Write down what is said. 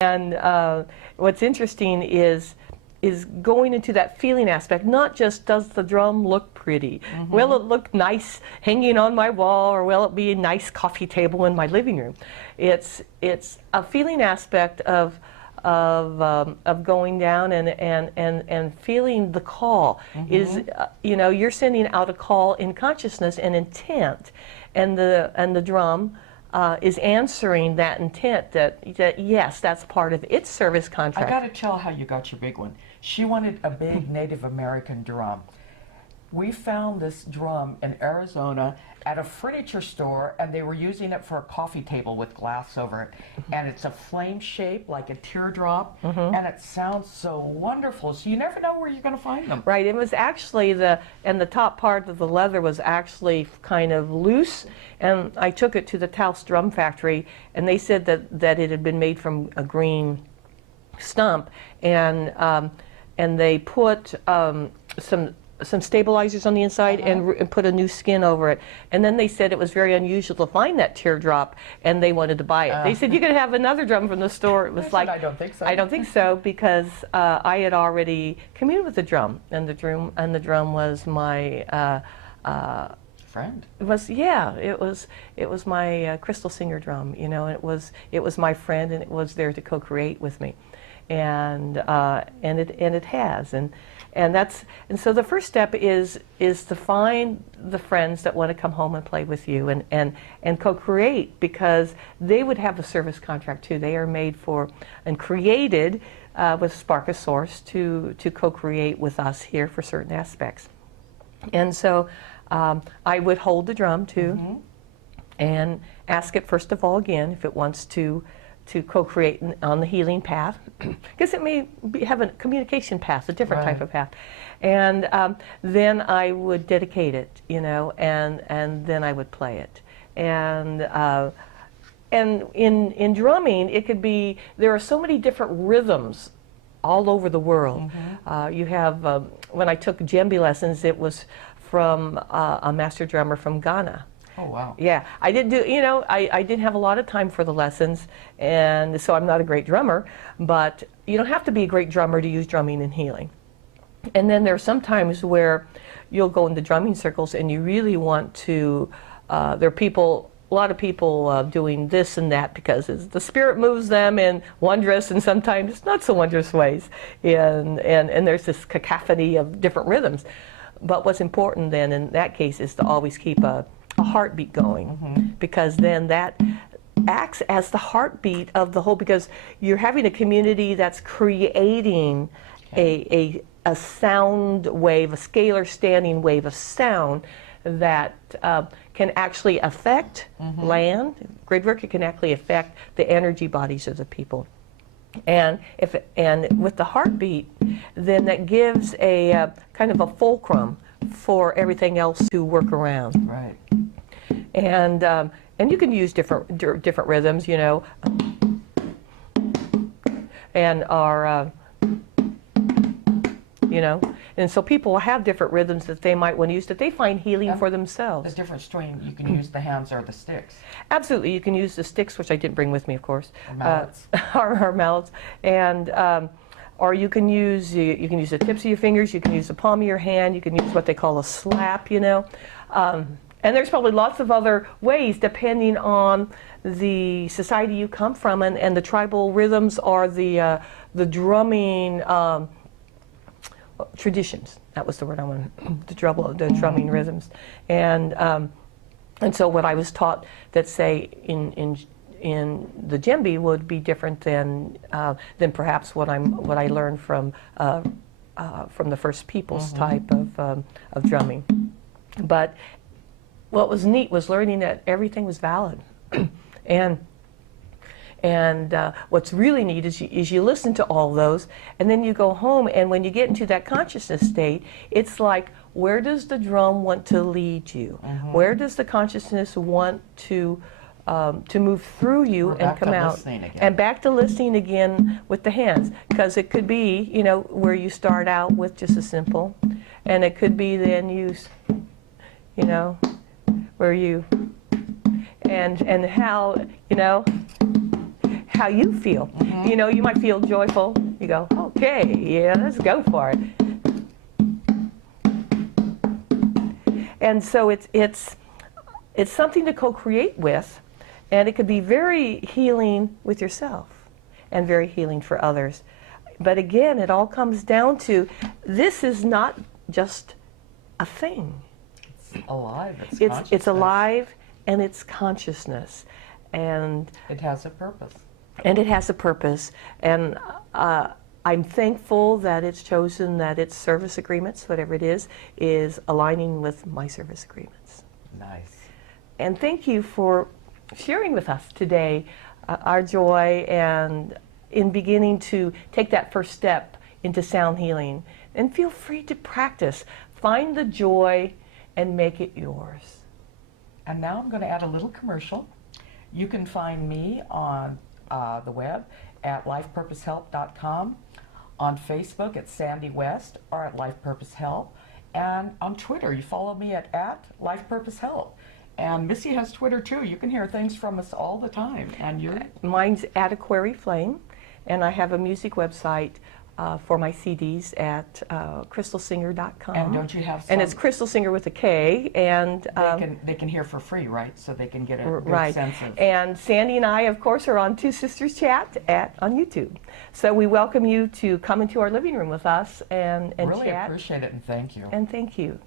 And what's interesting is going into that feeling aspect, not just does the drum look pretty, will it look nice hanging on my wall, or will it be a nice coffee table in my living room. It's a feeling aspect of going down and feeling the call. Is you're sending out a call in consciousness and intent, and the drum is answering that intent that yes, that's part of its service contract. I got to tell how you got your big one. She wanted a big Native American drum. We found this drum in Arizona at a furniture store, and they were using it for a coffee table with glass over it. And it's a flame shape like a teardrop, and it sounds so wonderful. So you never know where you're going to find them. Right. It was actually the top part of the leather was actually kind of loose, and I took it to the Taos Drum Factory, and they said that it had been made from a green stump, and they put some stabilizers on the inside and put a new skin over it. And then they said it was very unusual to find that teardrop, and they wanted to buy it. They said, you could have another drum from the store. It was like, I don't think so. I don't think so, because I had already communed with the drum, and the drum was my friend. It was, yeah, it was my crystal singer drum, and it was my friend, and it was there to co-create with me. And it has, and so the first step is to find the friends that want to come home and play with you and co-create, because they would have a service contract too. They are made for and created with Spark of Source to co-create with us here for certain aspects. And so I would hold the drum too, and ask it first of all again if it wants to co-create on the healing path, because it may have a communication path, a different type of path. And then I would dedicate it, and then I would play it. And in drumming, it could be, there are so many different rhythms all over the world. You have, when I took djembe lessons, it was from a master drummer from Ghana. Oh, wow. Yeah, I didn't do, I didn't have a lot of time for the lessons, and so I'm not a great drummer, but you don't have to be a great drummer to use drumming and healing. And then there are some times where you'll go into drumming circles and you really want to, there are a lot of people doing this and that because the spirit moves them in wondrous and sometimes not so wondrous ways, and there's this cacophony of different rhythms. But what's important then in that case is to always keep a heartbeat going, because then that acts as the heartbeat of the whole, because you're having a community that's creating a sound wave, a scalar standing wave of sound that can actually affect land, grid work. It can actually affect the energy bodies of the people. And with the heartbeat, then that gives a kind of a fulcrum for everything else to work around. Right. And you can use different rhythms, and our and so people have different rhythms that they might want to use that they find healing for themselves. A different string, you can use the hands or the sticks. Absolutely, you can use the sticks, which I didn't bring with me, of course. Or mallets. Or mallets, and or you can use the tips of your fingers. You can use the palm of your hand. You can use what they call a slap, And there's probably lots of other ways depending on the society you come from, and the tribal rhythms or the drumming traditions. That was the word I wanted. The drumming rhythms, and so what I was taught that say in the djembe would be different than perhaps what I learned from the First Peoples type of drumming, but. What was neat was learning that everything was valid, and what's really neat is you listen to all those, and then you go home, and when you get into that consciousness state, it's like, where does the drum want to lead you? Where does the consciousness want to move through you and come out? And back to listening again with the hands, because it could be, where you start out with just a simple, and it could be then use, where you, and how, how you feel. You know, you might feel joyful. You go, okay, yeah, let's go for it. And so it's something to co-create with, and it could be very healing with yourself and very healing for others. But again, it all comes down to, this is not just a thing. It's alive. It's alive, and it's consciousness, and it has a purpose. And it has a purpose. And I'm thankful that it's chosen that its service agreements, whatever it is aligning with my service agreements. Nice. And thank you for sharing with us today our joy and in beginning to take that first step into sound healing. And feel free to practice. Find the joy and make it yours. And now I'm going to add a little commercial. You can find me on the web at lifepurposehelp.com, on Facebook at Sandy West or at Life Purpose Help, and on Twitter you follow me at Life Purpose Help. And Missy has Twitter too. You can hear things from us all the time. And mine's at Aquari Flame, and I have a music website for my CDs at crystalsinger.com. And don't you have some? And it's Crystal Singer with a K. And they can hear for free, right? So they can get a right. good sense of. And Sandy and I, of course, are on Two Sisters Chat on YouTube. So we welcome you to come into our living room with us and really chat. Appreciate it, and thank you. And thank you.